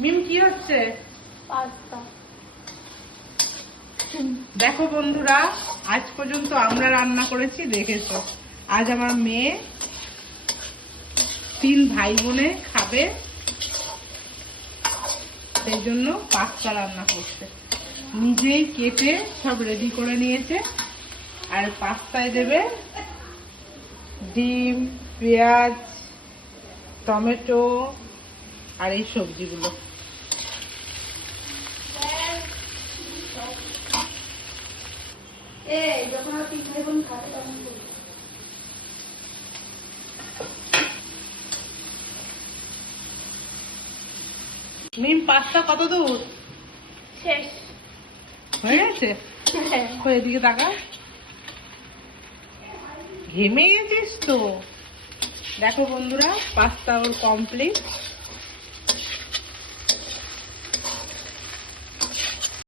মিম কি হচ্ছে? দেখো বন্ধুরা, আজ পর্যন্ত আমরা রান্না করেছি দেখেছো। আজ আমার মেয়ে 3 ভাই বোনে খাবে, সেই জন্য পাস্তা রান্না করছে। নিজেই কেটে সব রেডি করে নিয়েছে। আর পাস্তায় দেবে ডিম, পেঁয়াজ, টমেটো আর এই সবজিগুলো। মিম পাস্তা কত দূর শেষ হয়ে গেছে? এদিকে তাকা, ঘেমে গেছিস তো। দেখো বন্ধুরা, পাস্তা ওর কমপ্লিট।